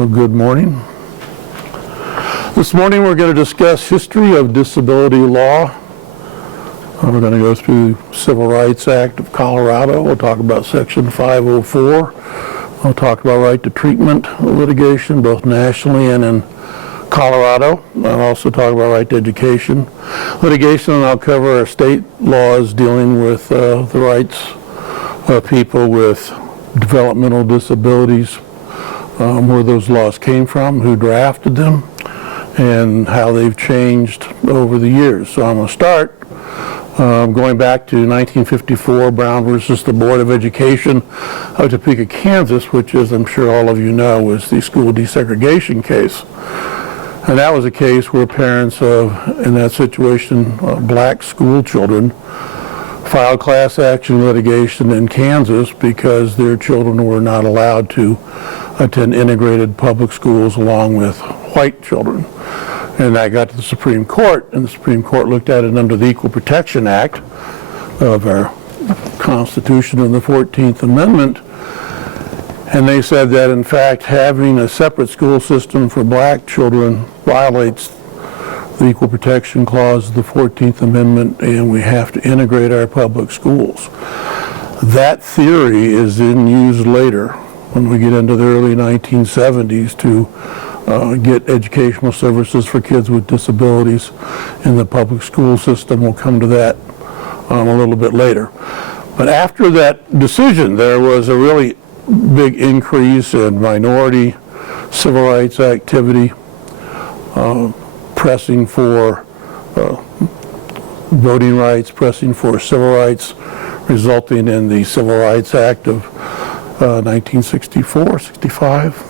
Well, good morning. This morning we're going to discuss history of disability law. We're going to go through Civil Rights Act of Colorado. We'll talk about Section 504. We'll talk about right to treatment litigation, both nationally and in Colorado. I'll also talk about right to education litigation, and I'll cover our state laws dealing with the rights of people with developmental disabilities, where those laws came from, who drafted them, and how they've changed over the years. So I'm going to start going back to 1954, Brown versus the Board of Education of Topeka, Kansas, which, as I'm sure all of you know, was the school desegregation case. And that was a case where parents of, in that situation, black school children filed class action litigation in Kansas because their children were not allowed to attend integrated public schools along with white children. And that got to the Supreme Court, and the Supreme Court looked at it under the Equal Protection Act of our Constitution and the 14th Amendment, and they said that in fact having a separate school system for black children violates the Equal Protection Clause of the 14th Amendment, and we have to integrate our public schools. That theory is then used later when we get into the early 1970s to get educational services for kids with disabilities in the public school system. We'll come to that a little bit later. But after that decision, there was a really big increase in minority civil rights activity, pressing for voting rights, pressing for civil rights, resulting in the Civil Rights Act of 1964, 65.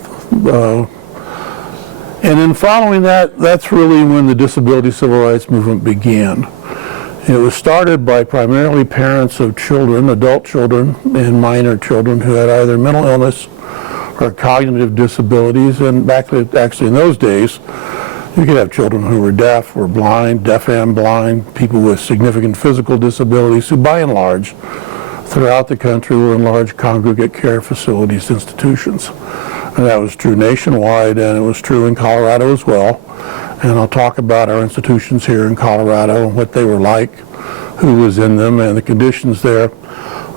And then following that, that's really when the disability civil rights movement began. It was started by primarily parents of children, adult children, and minor children who had either mental illness or cognitive disabilities. And back actually in those days, you could have children who were deaf or blind, deaf and blind, people with significant physical disabilities who by and large throughout the country were in large congregate care facilities, institutions. And that was true nationwide, and it was true in Colorado as well. And I'll talk about our institutions here in Colorado and what they were like, who was in them, and the conditions there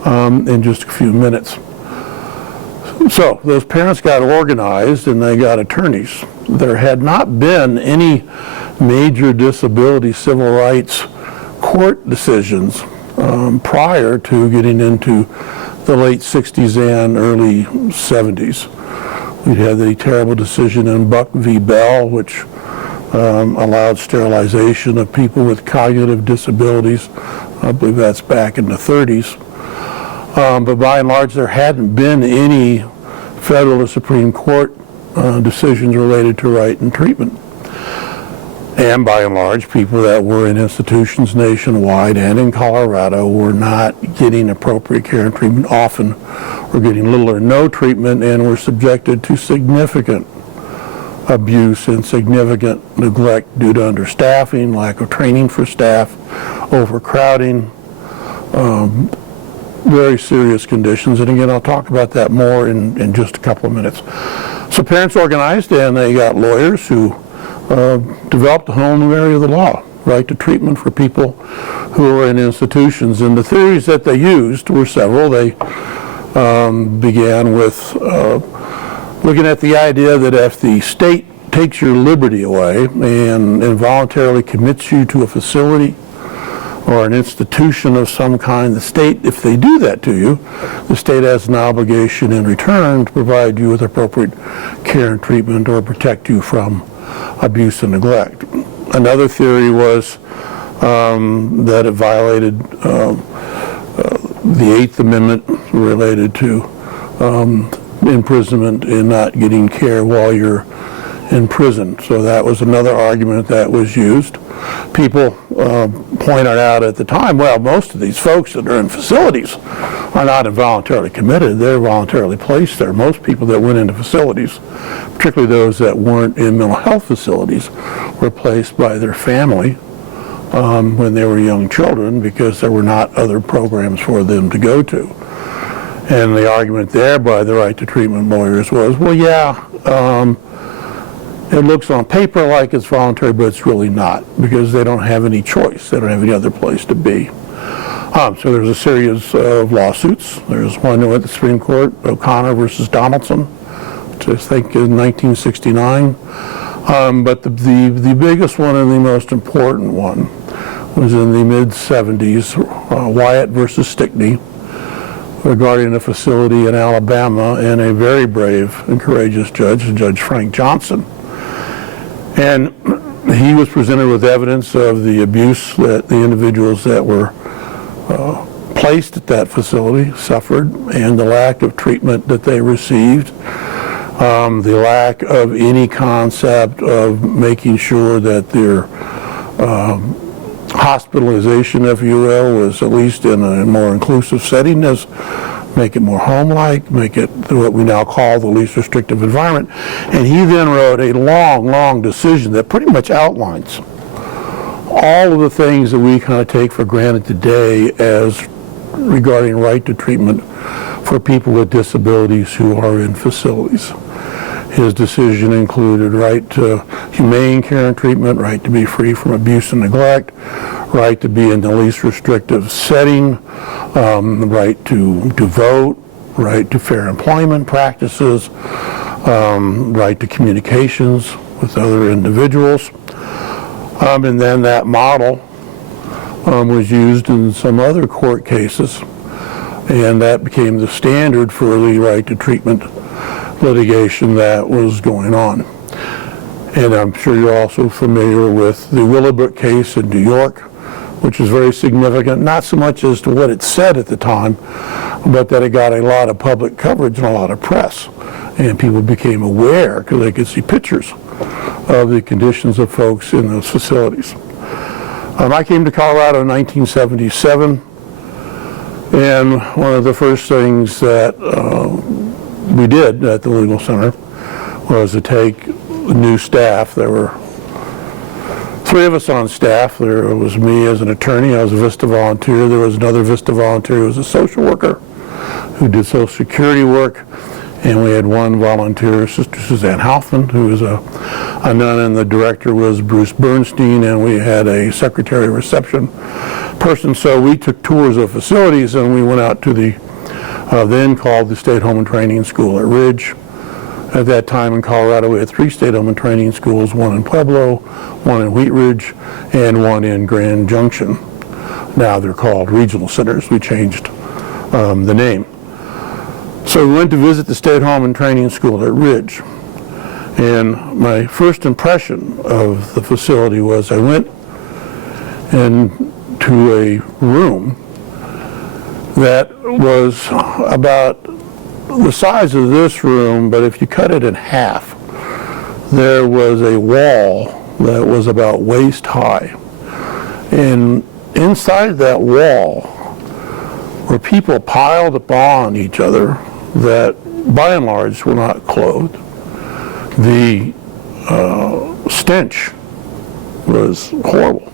in just a few minutes. So those parents got organized and they got attorneys. There had not been any major disability civil rights court decisions prior to getting into the late 60s and early 70s. We had the terrible decision in Buck v. Bell, which allowed sterilization of people with cognitive disabilities. I believe that's back in the 30s. But by and large, there hadn't been any federal or Supreme Court decisions related to right and treatment. And by and large, people that were in institutions nationwide and in Colorado were not getting appropriate care and treatment. Often were getting little or no treatment and were subjected to significant abuse and significant neglect due to understaffing, lack of training for staff, overcrowding, very serious conditions. And again, I'll talk about that more in just a couple of minutes. So parents organized and they got lawyers who developed a whole new area of the law, right to treatment for people who were in institutions. And the theories that they used were several. They began with looking at the idea that if the state takes your liberty away and involuntarily commits you to a facility or an institution of some kind, the state, if they do that to you, the state has an obligation in return to provide you with appropriate care and treatment or protect you from abuse and neglect. Another theory was that it violated the Eighth Amendment related to imprisonment and not getting care while you're in prison. So that was another argument that was used. People pointed out at the time, well, most of these folks that are in facilities are not involuntarily committed. They're voluntarily placed there. Most people that went into facilities, particularly those that weren't in mental health facilities, were placed by their family when they were young children because there were not other programs for them to go to. And the argument there by the right to treatment lawyers was, well, yeah, it looks on paper like it's voluntary, but it's really not, because they don't have any choice. They don't have any other place to be. So there's a series of lawsuits. There's one that went to the Supreme Court, O'Connor versus Donaldson, which I think is 1969. But the biggest one and the most important one was in the mid-70s, Wyatt versus Stickney, regarding a facility in Alabama, and a very brave and courageous judge, Judge Frank Johnson. And he was presented with evidence of the abuse that the individuals that were placed at that facility suffered, and the lack of treatment that they received, the lack of any concept of making sure that their hospitalization, if you will, was at least in a more inclusive setting, as make it more home-like, make it what we now call the least restrictive environment. And he then wrote a long, long decision that pretty much outlines all of the things that we kind of take for granted today as regarding right to treatment for people with disabilities who are in facilities. His decision included right to humane care and treatment, right to be free from abuse and neglect, right to be in the least restrictive setting, right to vote, right to fair employment practices, right to communications with other individuals. And then that model was used in some other court cases, and that became the standard for the right to treatment litigation that was going on. And I'm sure you're also familiar with the Willowbrook case in New York, which is very significant, not so much as to what it said at the time, but that it got a lot of public coverage and a lot of press. And people became aware because they could see pictures of the conditions of folks in those facilities. I came to Colorado in 1977, and one of the first things that we did at the Legal Center was to take new staff. There were 3 of us on staff. There was me as an attorney. I was a VISTA volunteer. There was another VISTA volunteer who was a social worker who did Social Security work. And we had one volunteer, Sister Suzanne Halfman, who was a nun, and the director was Bruce Bernstein, and we had a secretary reception person. So we took tours of facilities, and we went out to the then called the State Home and Training School at Ridge. At that time in Colorado, we had 3 state home and training schools, one in Pueblo, one in Wheat Ridge, and one in Grand Junction. Now they're called regional centers. We changed the name. So we went to visit the State Home and Training School at Ridge. And my first impression of the facility was I went into a room that was about the size of this room, but if you cut it in half, there was a wall that was about waist high. And inside that wall were people piled upon each other that by and large were not clothed. The stench was horrible.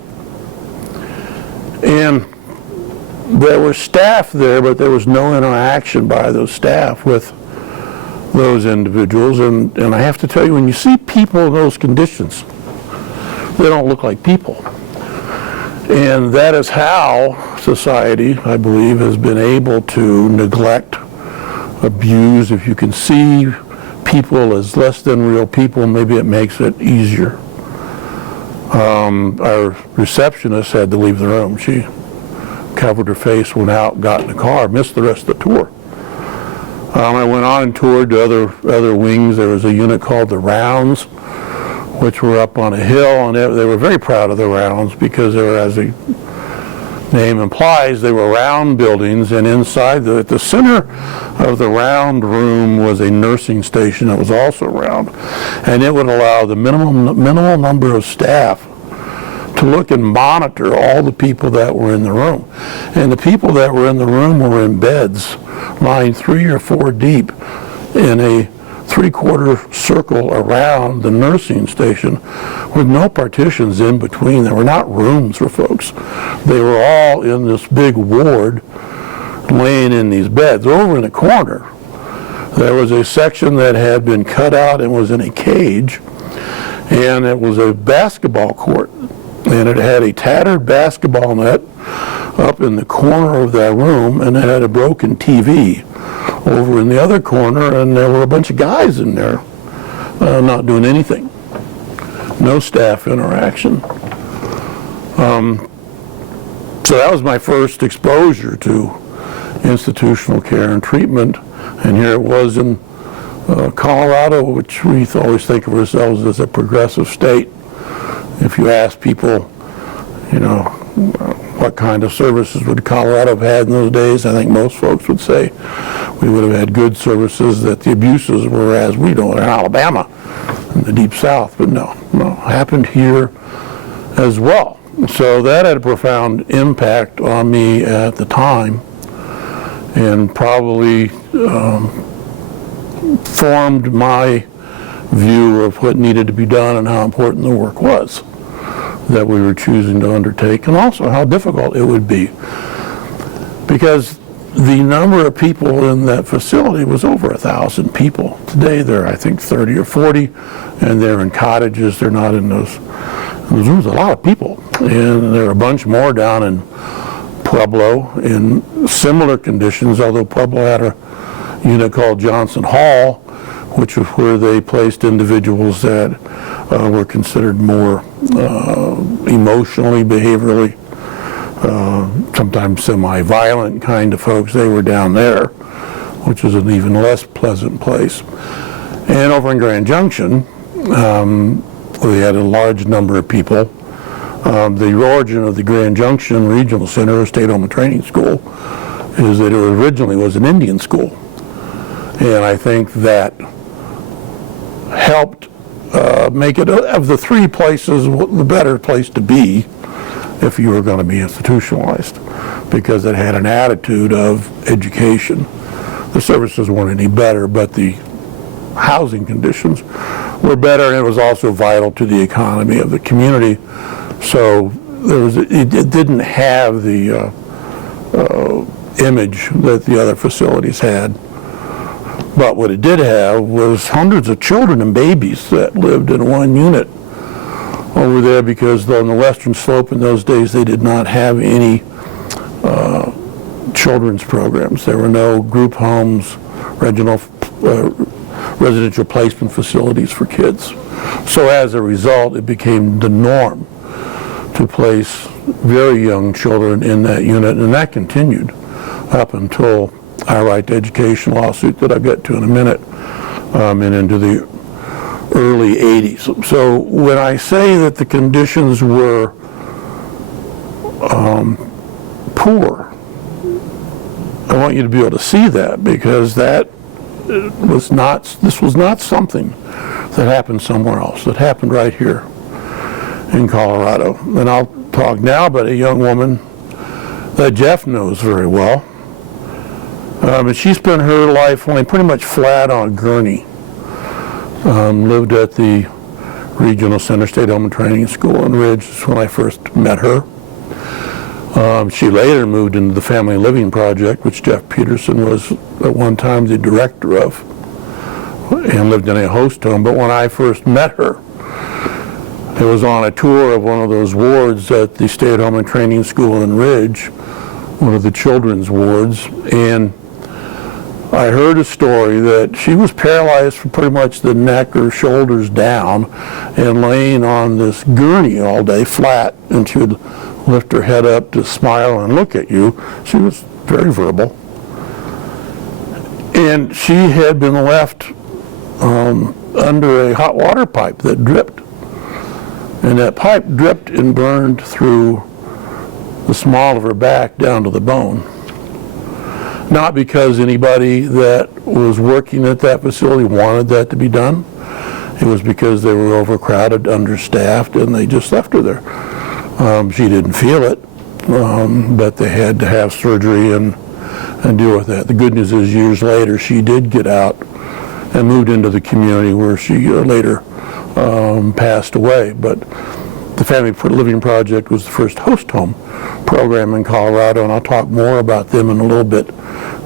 And there were staff there, but there was no interaction by those staff with those individuals. And I have to tell you, when you see people in those conditions, they don't look like people. And that is how society, I believe, has been able to neglect, abuse. If you can see people as less than real people, maybe it makes it easier. Our receptionist had to leave the room. She covered her face, went out, got in the car, missed the rest of the tour. I went on and toured the other wings. There was a unit called the Rounds, which were up on a hill, and they were very proud of the Rounds because they were, as the name implies, they were round buildings, and inside at the center of the round room was a nursing station that was also round, and it would allow the minimal number of staff to look and monitor all the people that were in the room. And the people that were in the room were in beds, lying 3 or 4 deep in a 3/4 circle around the nursing station with no partitions in between. There were not rooms for folks. They were all in this big ward laying in these beds. Over in the corner, there was a section that had been cut out and was in a cage, and it was a basketball court, and it had a tattered basketball net up in the corner of that room, and it had a broken TV over in the other corner, and there were a bunch of guys in there not doing anything. No staff interaction. So that was my first exposure to institutional care and treatment, and here it was in Colorado, which we always think of ourselves as a progressive state. If you ask people, you know, what kind of services would Colorado have had in those days, I think most folks would say we would have had good services, that the abuses were as we know in Alabama, in the Deep South, but no, happened here as well. So that had a profound impact on me at the time, and probably formed my view of what needed to be done and how important the work was that we were choosing to undertake, and also how difficult it would be, because the number of people in that facility was over 1,000 people. Today they're, I think, 30 or 40, and they're in cottages. They're not in those rooms. A lot of people, and there are a bunch more down in Pueblo in similar conditions, although Pueblo had a unit called Johnson Hall, which was where they placed individuals that were considered more emotionally, behaviorally, sometimes semi-violent kind of folks. They were down there, which is an even less pleasant place. And over in Grand Junction, we had a large number of people. The origin of the Grand Junction Regional Center, State Home and Training School, is that it originally was an Indian school. And I think that helped make it, of the three places, the better place to be if you were going to be institutionalized, because it had an attitude of education. The services weren't any better, but the housing conditions were better, and it was also vital to the economy of the community. So it didn't have the image that the other facilities had. But what it did have was hundreds of children and babies that lived in one unit over there, because on the western slope in those days they did not have any children's programs. There were no group homes, residential placement facilities for kids. So as a result, it became the norm to place very young children in that unit, and that continued up until our right to education lawsuit that I'll get to in a minute, and into the early 80s. So when I say that the conditions were poor, I want you to be able to see that, because that was not, this was not something that happened somewhere else. It happened right here in Colorado. And I'll talk now about a young woman that Jeff knows very well. And she spent her life laying pretty much flat on a gurney. Lived at the Regional Center State Home and Training School in Ridge. That's when I first met her. She later moved into the Family Living Project, which Jeff Peterson was at one time the director of, and lived in a host home. But when I first met her, it was on a tour of one of those wards at the State Home and Training School in Ridge, one of the children's wards, and I heard a story that she was paralyzed from pretty much the neck or shoulders down and laying on this gurney all day flat, and she would lift her head up to smile and look at you. She was very verbal. And she had been left under a hot water pipe that dripped. And that pipe dripped and burned through the small of her back down to the bone. Not because anybody that was working at that facility wanted that to be done. It was because they were overcrowded, understaffed, and they just left her there. She didn't feel it, but they had to have surgery and deal with that. The good news is, years later, she did get out and moved into the community, where she later passed away. But The Family Living Project was the first host home program in Colorado, and I'll talk more about them in a little bit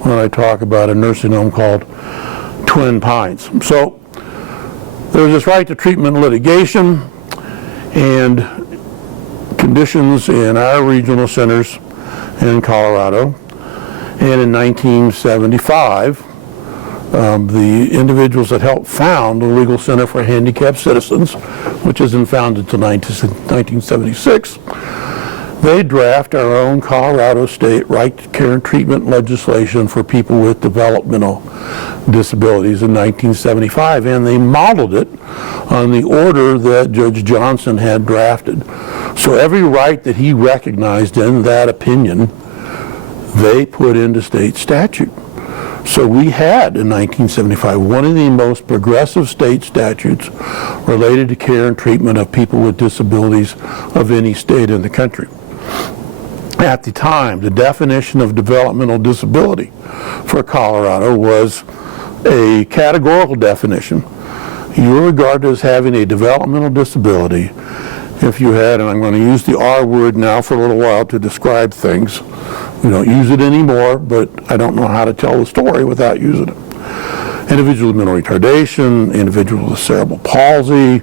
when I talk about a nursing home called Twin Pines. So there's this right to treatment litigation and conditions in our regional centers in Colorado. And in 1975, the individuals that helped found the Legal Center for Handicapped Citizens, which isn't founded until 1976, they draft our own Colorado state right to care and treatment legislation for people with developmental disabilities in 1975, and they modeled it on the order that Judge Johnson had drafted. So every right that he recognized in that opinion, they put into state statute. So we had, in 1975, one of the most progressive state statutes related to care and treatment of people with disabilities of any state in the country. At the time, the definition of developmental disability for Colorado was a categorical definition. You were regarded as having a developmental disability if you had, and I'm going to use the R word now for a little while to describe things. We don't use it anymore, but I don't know how to tell the story without using it. Individuals with mental retardation, individuals with cerebral palsy,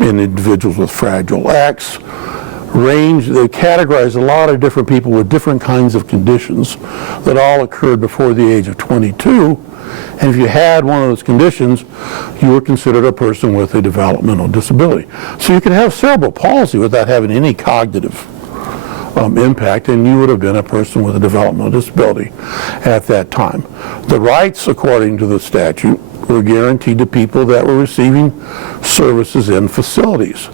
individuals with Fragile X, they categorize a lot of different people with different kinds of conditions that all occurred before the age of 22. And if you had one of those conditions, you were considered a person with a developmental disability. So you could have cerebral palsy without having any cognitive impact, and you would have been a person with a developmental disability at that time. The rights, according to the statute, were guaranteed to people that were receiving services in facilities.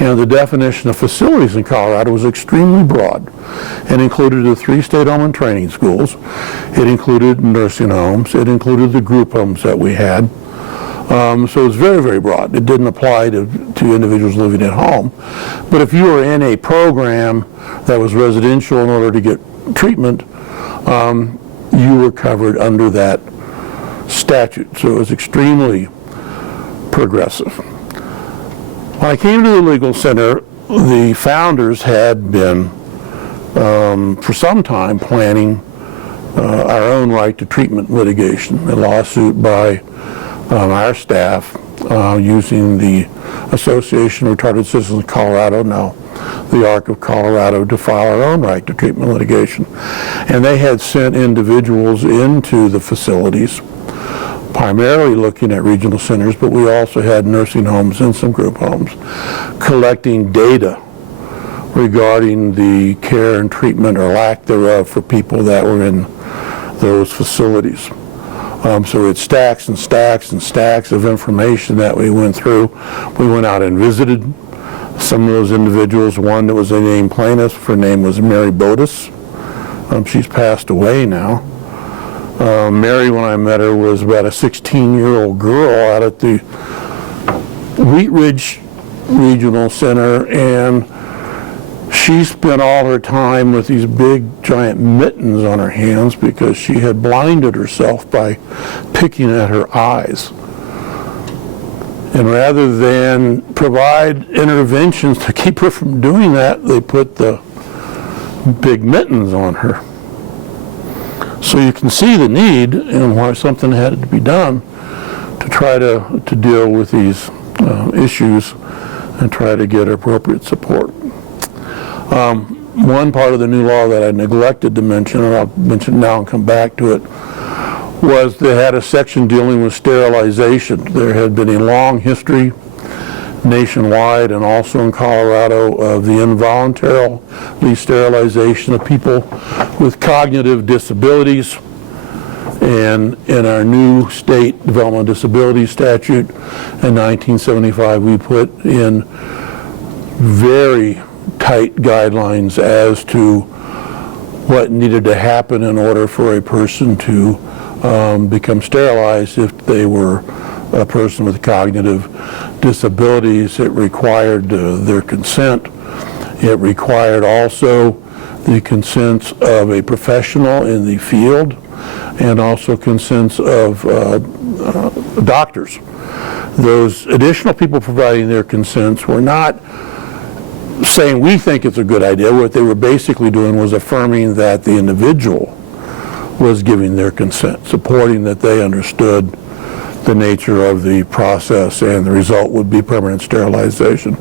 And the definition of facilities in Colorado was extremely broad and included the 3 state home and training schools. It included nursing homes. It included the group homes that we had. So it's very, very broad. It didn't apply to individuals living at home. But if you were in a program that was residential in order to get treatment, you were covered under that statute. So it was extremely progressive. When I came to the Legal Center, the founders had been, for some time, planning our own right to treatment litigation, a lawsuit by our staff using the Association of Retarded Citizens of Colorado, now the ARC of Colorado, to file our own right to treatment litigation. And they had sent individuals into the facilities, primarily looking at regional centers, but we also had nursing homes and some group homes, collecting data regarding the care and treatment or lack thereof for people that were in those facilities. So it's stacks and stacks and stacks of information that we went through. We went out and visited some of those individuals. One that was a named plaintiff, her name was Mary Bodis. She's passed away now. Mary, when I met her, was about a 16-year-old girl out at the Wheat Ridge Regional Center, and she spent all her time with these big giant mittens on her hands because she had blinded herself by picking at her eyes. And rather than provide interventions to keep her from doing that, they put the big mittens on her. So you can see the need and why something had to be done to try to deal with these issues and try to get appropriate support. One part of the new law that I neglected to mention, and I'll mention it now and come back to it, was they had a section dealing with sterilization. There had been a long history nationwide and also in Colorado of the involuntary sterilization of people with cognitive disabilities. And in our new state developmental disability statute in 1975, we put in very tight guidelines as to what needed to happen in order for a person to become sterilized if they were a person with cognitive disabilities. It required their consent. It required also the consents of a professional in the field and also consents of doctors those additional people providing their consents were not saying we think it's a good idea. What they were basically doing was affirming that the individual was giving their consent, supporting that they understood the nature of the process and the result would be permanent sterilization.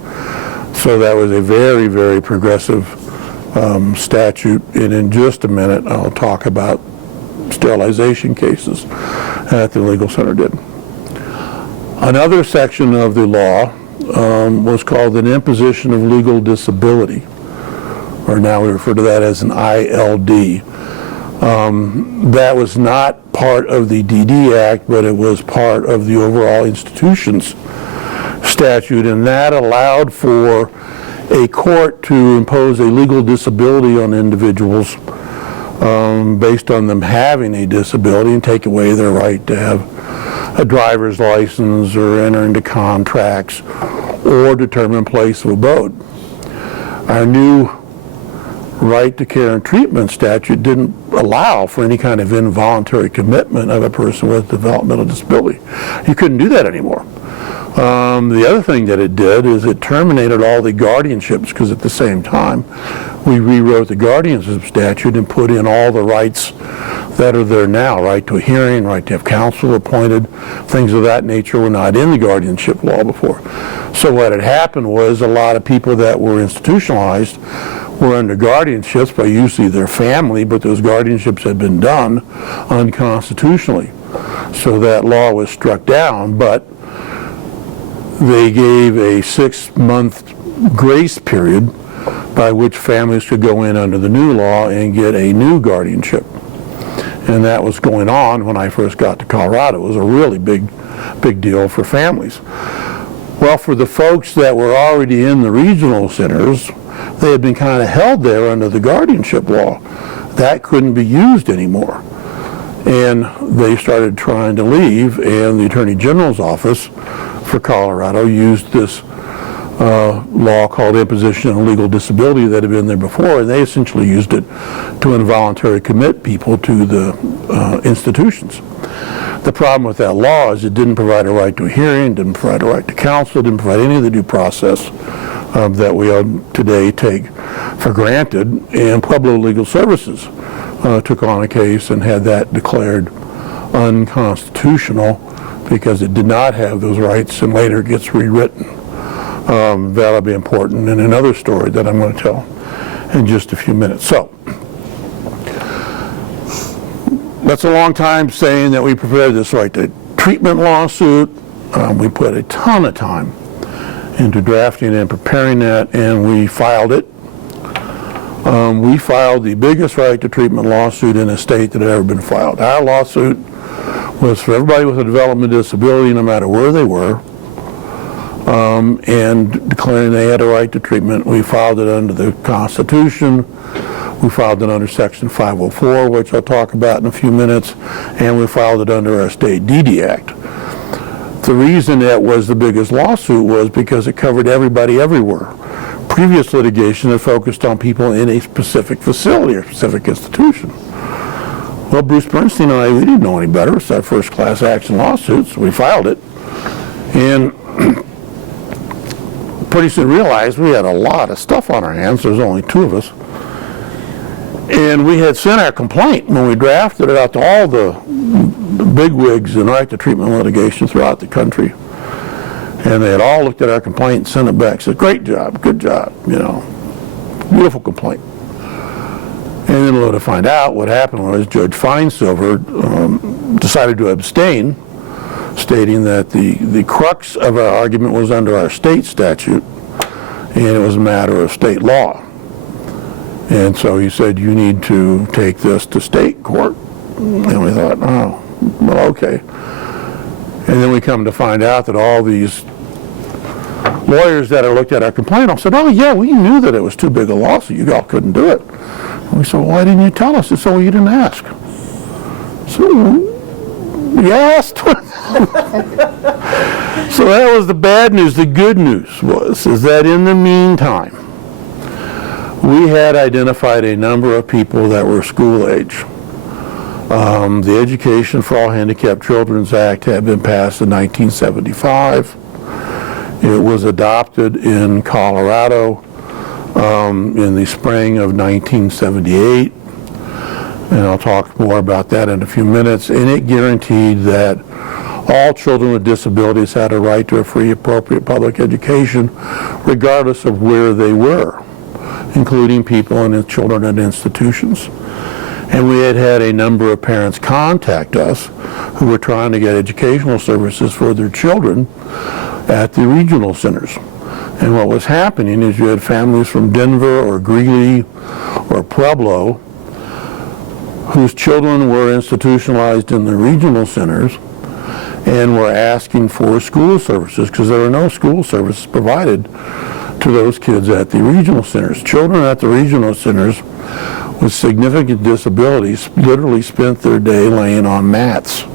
So that was a very, very progressive statute, and in just a minute I'll talk about sterilization cases that the Legal Center did. Another section of the law was called an imposition of legal disability, or now we refer to that as an ILD. That was not part of the DD Act, but it was part of the overall institutions statute, and that allowed for a court to impose a legal disability on individuals based on them having a disability and take away their right to have a driver's license or enter into contracts or determine place of abode. Our new right to care and treatment statute didn't allow for any kind of involuntary commitment of a person with developmental disability. You couldn't do that anymore. The other thing that it did is it terminated all the guardianships, because at the same time we rewrote the guardianship statute and put in all the rights that are there now. Right to a hearing, right to have counsel appointed, things of that nature were not in the guardianship law before. So what had happened was a lot of people that were institutionalized were under guardianships by usually their family, but those guardianships had been done unconstitutionally. So that law was struck down, but they gave a 6-month grace period by which families could go in under the new law and get a new guardianship. And that was going on when I first got to Colorado. It was a really big deal for families. Well, for the folks that were already in the regional centers, they had been kind of held there under the guardianship law. That couldn't be used anymore. And they started trying to leave, and the Attorney General's office for Colorado used this law called imposition of legal disability that had been there before, and they essentially used it to involuntarily commit people to the institutions. The problem with that law is it didn't provide a right to a hearing, didn't provide a right to counsel, didn't provide any of the due process that we today take for granted, and Pueblo Legal Services took on a case and had that declared unconstitutional because it did not have those rights, and later gets rewritten. That'll be important in another story that I'm going to tell in just a few minutes. So, that's a long time saying that we prepared this right to treatment lawsuit. We put a ton of time into drafting and preparing that, and we filed it. We filed the biggest right to treatment lawsuit in a state that had ever been filed. Our lawsuit was for everybody with a developmental disability, no matter where they were, and declaring they had a right to treatment. We filed it under the Constitution. We filed it under Section 504, which I'll talk about in a few minutes, and we filed it under our state DD Act. The reason it was the biggest lawsuit was because it covered everybody everywhere. Previous litigation had focused on people in a specific facility or specific institution. Well, Bruce Bernstein and I, we didn't know any better. It's our first class action lawsuit, so we filed it. And pretty soon realized we had a lot of stuff on our hands. There was only 2 of us. And we had sent our complaint when we drafted it out to all the bigwigs in right to treatment litigation throughout the country. And they had all looked at our complaint and sent it back, said, great job, good job, beautiful complaint. And then lo to find out, what happened was Judge Feinsilver decided to abstain, stating that the crux of our argument was under our state statute, and it was a matter of state law. And so he said, you need to take this to state court. And we thought, oh, well, okay. And then we come to find out that all these lawyers that had looked at our complaint all said, oh yeah, we knew that it was too big a lawsuit. You all couldn't do it. And we said, well, why didn't you tell us? They said, well, you didn't ask. So we asked. So that was the bad news. The good news is that in the meantime, we had identified a number of people that were school age The Education for All Handicapped Children's Act had been passed in 1975. It was adopted in Colorado in the spring of 1978, and I'll talk more about that in a few minutes. And it guaranteed that all children with disabilities had a right to a free, appropriate public education, regardless of where they were, including people and children in institutions. And we had had a number of parents contact us who were trying to get educational services for their children at the regional centers. And what was happening is you had families from Denver or Greeley or Pueblo whose children were institutionalized in the regional centers and were asking for school services because there were no school services provided to those kids at the regional centers. Children at the regional centers with significant disabilities literally spent their day laying on mats.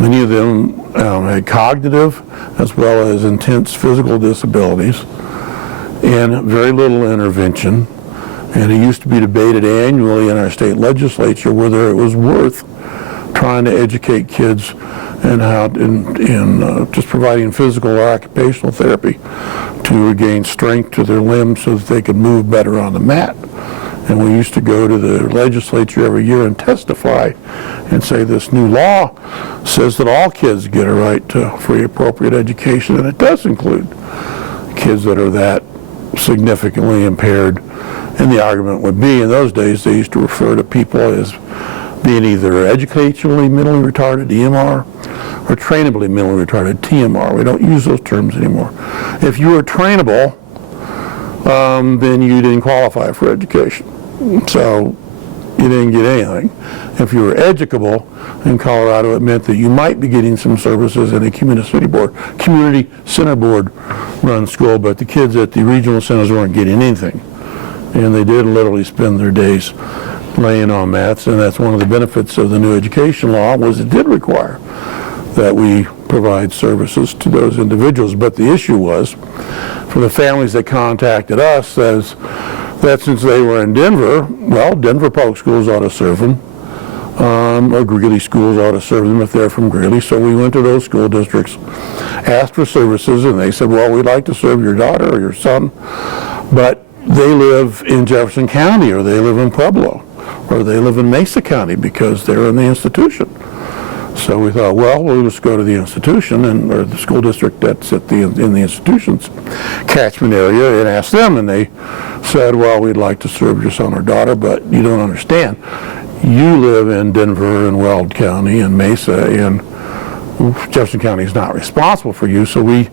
Many of them had cognitive as well as intense physical disabilities and very little intervention. And it used to be debated annually in our state legislature whether it was worth trying to educate kids and how in just providing physical or occupational therapy to regain strength to their limbs so that they could move better on the mat. And we used to go to the legislature every year and testify and say this new law says that all kids get a right to free appropriate education, and it does include kids that are that significantly impaired. And the argument would be, in those days, they used to refer to people as being either educationally mentally retarded, EMR, or trainably mentally retarded, TMR. We don't use those terms anymore. If you were trainable, then you didn't qualify for education. So you didn't get anything. If you were educable in Colorado, it meant that you might be getting some services in a community center board run school, but the kids at the regional centers weren't getting anything. And they did literally spend their days laying on mats, and that's one of the benefits of the new education law was it did require that we provide services to those individuals. But the issue was, for the families that contacted us, says that since they were in Denver, well, Denver public schools ought to serve them, or Greeley schools ought to serve them if they're from Greeley. So we went to those school districts, asked for services, and they said, well, we'd like to serve your daughter or your son, but they live in Jefferson County, or they live in Pueblo, or they live in Mesa County because they're in the institution. So we thought, well, we'll just go to the institution or the school district that's in the institution's catchment area and ask them. And they said, well, we'd like to serve your son or daughter, but you don't understand. You live in Denver and Weld County and Mesa, and Jefferson County is not responsible for you. So we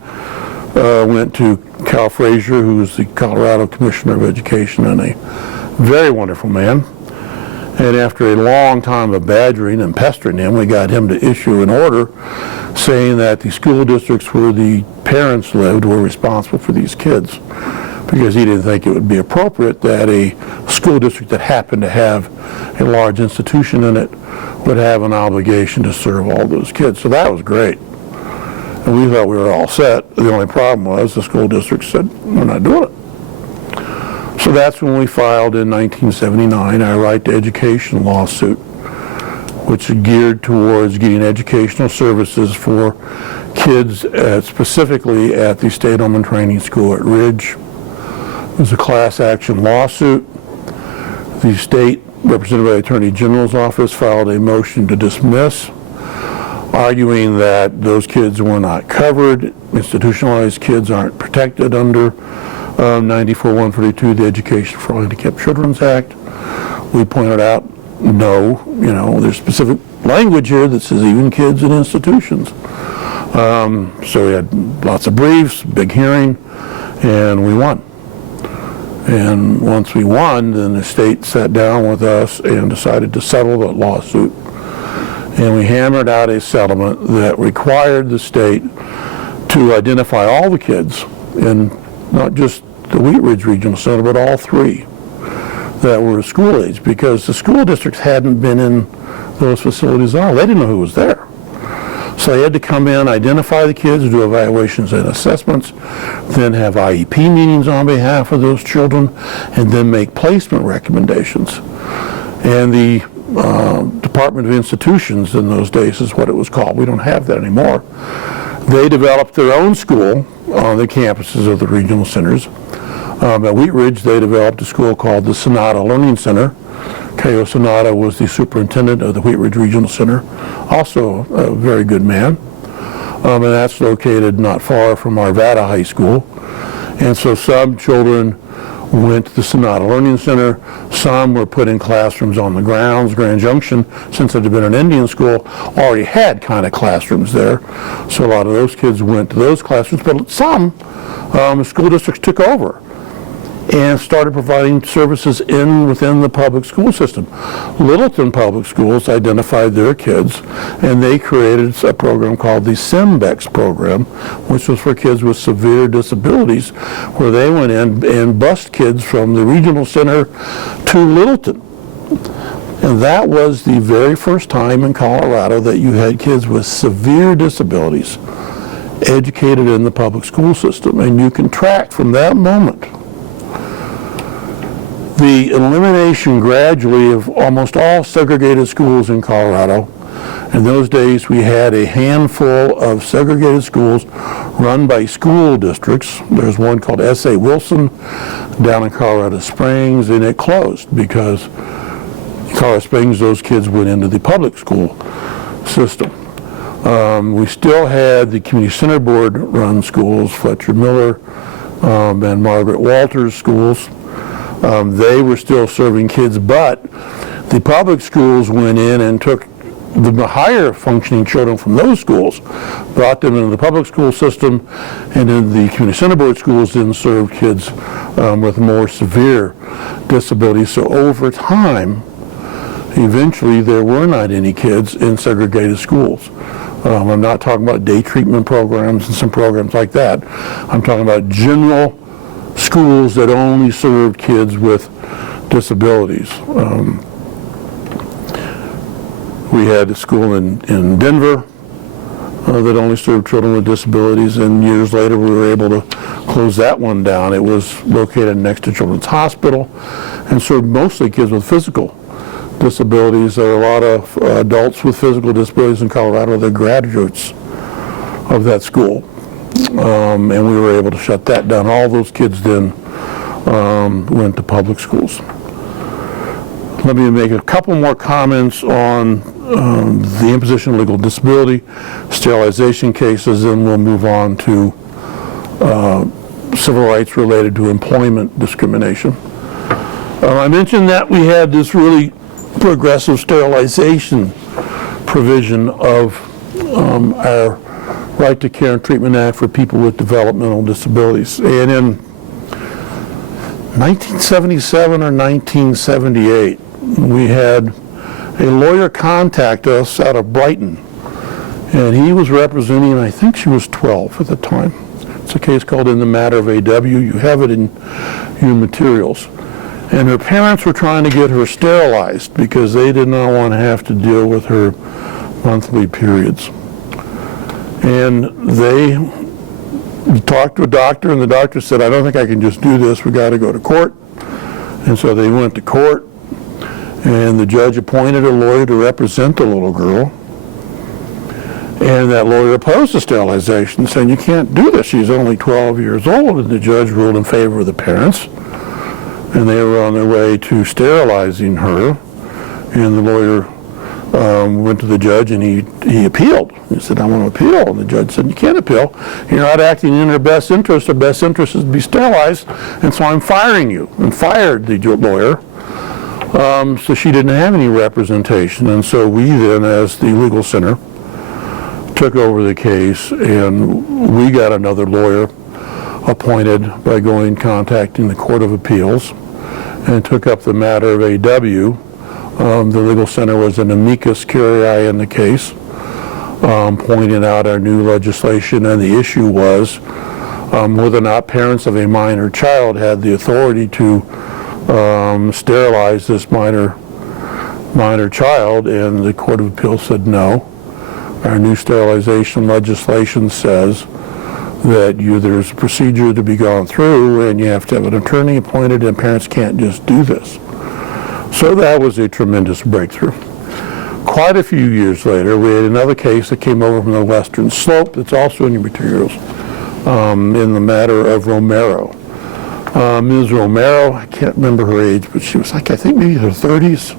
went to Cal Frazier, who's the Colorado Commissioner of Education and a very wonderful man. And after a long time of badgering and pestering him, we got him to issue an order saying that the school districts where the parents lived were responsible for these kids, because he didn't think it would be appropriate that a school district that happened to have a large institution in it would have an obligation to serve all those kids. So that was great. And we thought we were all set. The only problem was the school district said, we're not doing it. So that's when we filed in 1979 our right to education lawsuit, which is geared towards getting educational services for kids specifically at the State Home and Training School at Ridge. It was a class action lawsuit. The state, represented by the Attorney General's office, filed a motion to dismiss, arguing that those kids were not covered. Institutionalized kids aren't protected under 94-142, the Education for All Handicapped Children's Act. We pointed out, no, there's specific language here that says even kids in institutions. So we had lots of briefs, big hearing, and we won. And once we won, then the state sat down with us and decided to settle the lawsuit. And we hammered out a settlement that required the state to identify all the kids, and not just the Wheat Ridge Regional Center, but all three that were school age, because the school districts hadn't been in those facilities at all. They didn't know who was there. So they had to come in, identify the kids, do evaluations and assessments, then have IEP meetings on behalf of those children, and then make placement recommendations. And the Department of Institutions in those days is what it was called. We don't have that anymore. They developed their own school on the campuses of the regional centers. At Wheat Ridge, they developed a school called the Sonata Learning Center. K.O. Sonata was the superintendent of the Wheat Ridge Regional Center, also a very good man. And that's located not far from Arvada High School. And so some children went to the Sonata Learning Center. Some were put in classrooms on the grounds. Grand Junction, since it had been an Indian school, already had kind of classrooms there. So a lot of those kids went to those classrooms. But some school districts took over and started providing services within the public school system. Littleton Public Schools identified their kids, and they created a program called the SIMBEX program, which was for kids with severe disabilities, where they went in and bused kids from the regional center to Littleton. And that was the very first time in Colorado that you had kids with severe disabilities educated in the public school system. And you can track from that moment the elimination gradually of almost all segregated schools in Colorado. In those days, we had a handful of segregated schools run by school districts. There's one called S.A. Wilson down in Colorado Springs, and it closed because in Colorado Springs, those kids went into the public school system. We still had the community center board run schools, Fletcher Miller and Margaret Walters schools. They were still serving kids, but the public schools went in and took the higher functioning children from those schools, brought them into the public school system, and then the community center board schools then served kids with more severe disabilities. So over time, eventually there were not any kids in segregated schools. I'm not talking about day treatment programs and some programs like that. I'm talking about general schools that only served kids with disabilities. We had a school in Denver that only served children with disabilities, and years later we were able to close that one down. It was located next to Children's Hospital and served mostly kids with physical disabilities. There are a lot of adults with physical disabilities in Colorado that are graduates of that school. And we were able to shut that down. All those kids then went to public schools. Let me make a couple more comments on the imposition of legal disability, sterilization cases, and we'll move on to civil rights related to employment discrimination. I mentioned that we had this really progressive sterilization provision of our Right to Care and Treatment Act for people with developmental disabilities. And in 1977 or 1978, we had a lawyer contact us out of Brighton, and he was representing, I think she was 12 at the time. It's a case called In the Matter of A.W. You have it in your materials. And her parents were trying to get her sterilized because they did not want to have to deal with her monthly periods. And they talked to a doctor, and the doctor said, I don't think I can just do this, we got to go to court. And so they went to court, and the judge appointed a lawyer to represent the little girl. And that lawyer opposed the sterilization, saying, you can't do this, she's only 12 years old. And the judge ruled in favor of the parents, and they were on their way to sterilizing her. And the lawyer went to the judge, and he appealed. He said, I want to appeal. And the judge said, you can't appeal. You're not acting in her best interest. Her best interest is to be sterilized, and so I'm firing you. And fired the lawyer. So she didn't have any representation. And so we then, as the legal center, took over the case, and we got another lawyer appointed by contacting the Court of Appeals, and took up the matter of A.W. The legal center was an amicus curiae in the case, pointing out our new legislation, and the issue was whether or not parents of a minor child had the authority to sterilize this minor child, and the Court of Appeals said no. Our new sterilization legislation says that there's a procedure to be gone through, and you have to have an attorney appointed, and parents can't just do this. So that was a tremendous breakthrough. Quite a few years later, we had another case that came over from the Western Slope that's also in your materials, in the matter of Romero. Ms. Romero, I can't remember her age, but she was like, I think maybe her 30s.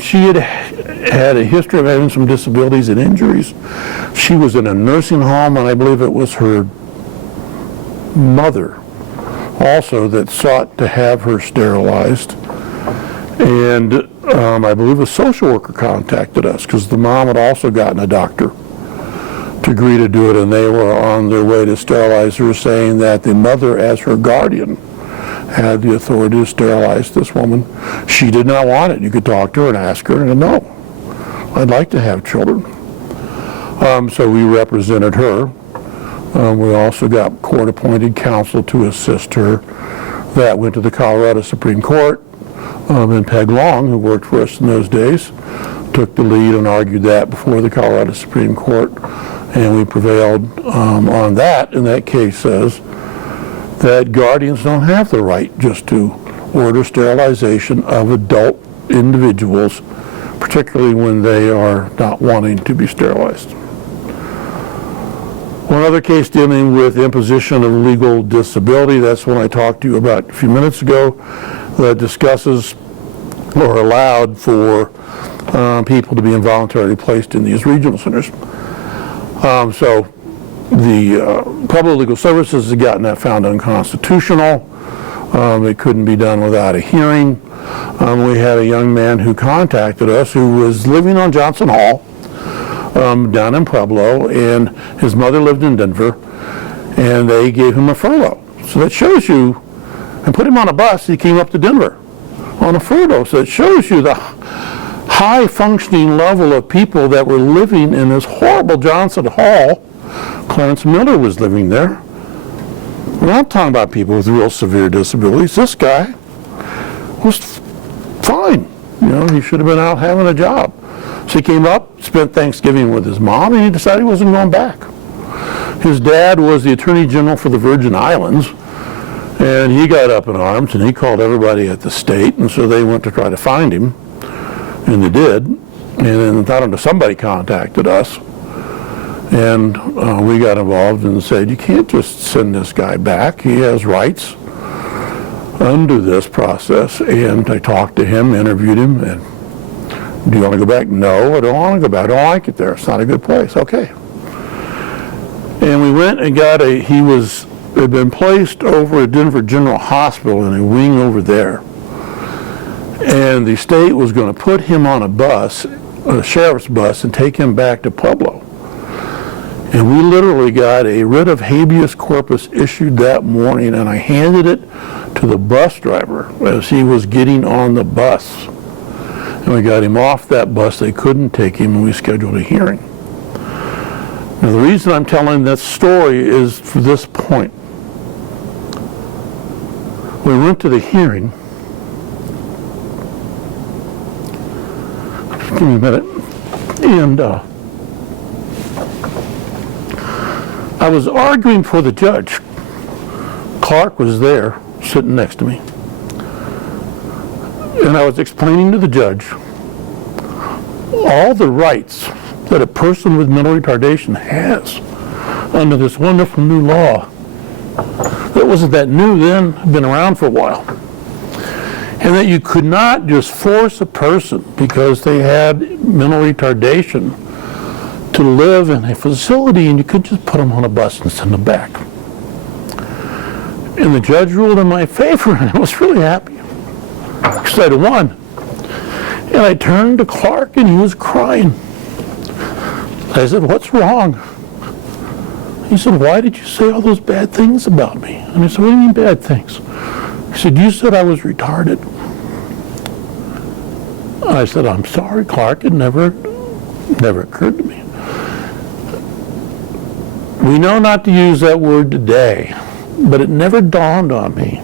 She had a history of having some disabilities and injuries. She was in a nursing home, and I believe it was her mother also that sought to have her sterilized. And I believe a social worker contacted us because the mom had also gotten a doctor to agree to do it, and they were on their way to sterilize her, saying that the mother, as her guardian, had the authority to sterilize this woman. She did not want it. You could talk to her and ask her, and no, I'd like to have children. So we represented her. We also got court-appointed counsel to assist her. That went to the Colorado Supreme Court, and Peg Long, who worked for us in those days, took the lead and argued that before the Colorado Supreme Court, and we prevailed on that. And that case says that guardians don't have the right just to order sterilization of adult individuals, particularly when they are not wanting to be sterilized. One other case dealing with imposition of legal disability, that's one I talked to you about a few minutes ago, that discusses or allowed for people to be involuntarily placed in these regional centers. So the Public Legal Services has gotten that found unconstitutional. It couldn't be done without a hearing. We had a young man who contacted us who was living on Johnson Hall down in Pueblo, and his mother lived in Denver, and they gave him a furlough. So that shows you, and put him on a bus, he came up to Denver on a furlough. So it shows you the high functioning level of people that were living in this horrible Johnson Hall. Clarence Miller was living there. We're not talking about people with real severe disabilities. This guy was fine. You know, he should have been out having a job. So he came up, spent Thanksgiving with his mom, and he decided he wasn't going back. His dad was the Attorney General for the Virgin Islands, and he got up in arms, and he called everybody at the state, and so they went to try to find him, and they did. And then somebody contacted us, and we got involved and said, you can't just send this guy back. He has rights under this process. And I talked to him, interviewed him, and do you want to go back? No, I don't want to go back. I don't like it there. It's not a good place. Okay. And we went and got had been placed over at Denver General Hospital in a wing over there. And the state was going to put him on a bus, a sheriff's bus, and take him back to Pueblo. And we literally got a writ of habeas corpus issued that morning, and I handed it to the bus driver as he was getting on the bus. And we got him off that bus. They couldn't take him, and we scheduled a hearing. Now, the reason I'm telling that story is for this point. We went to the hearing. Give me a minute. And I was arguing for the judge. Clark was there, sitting next to me. And I was explaining to the judge all the rights that a person with mental retardation has under this wonderful new law. It wasn't that new then, had been around for a while. And that you could not just force a person because they had mental retardation to live in a facility, and you could just put them on a bus and send them back. And the judge ruled in my favor, and I was really happy because I'd won. And I turned to Clark, and he was crying. I said, "What's wrong?" He said, "Why did you say all those bad things about me?" And I said, "What do you mean bad things?" He said, "You said I was retarded." I said, "I'm sorry, Clark. It never occurred to me." We know not to use that word today, but it never dawned on me